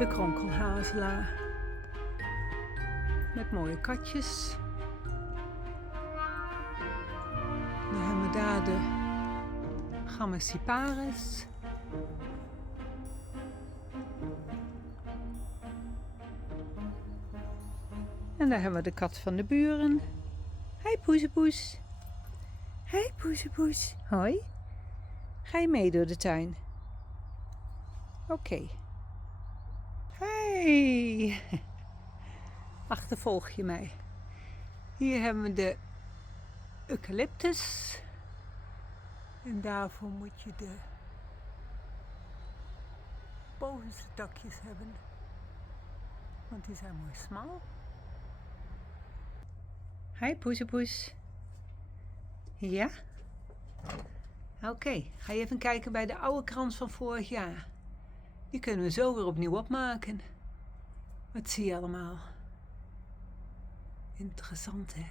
de kronkelhazelaar. Met mooie katjes. Dan hebben we daar de Gamesiparis. En daar hebben we de kat van de buren. Hoi Poezepoes. Hoi Poezepoes. Hoi. Ga je mee door de tuin? Oké. Hey. Achtervolg je mij. Hier hebben we de eucalyptus. En daarvoor moet je de bovenste takjes hebben. Want die zijn mooi smal. Hi Poezepoes. Ja? Oké, ga je even kijken bij de oude krans van vorig jaar. Die kunnen we zo weer opnieuw opmaken. Wat zie je allemaal? Interessant hè?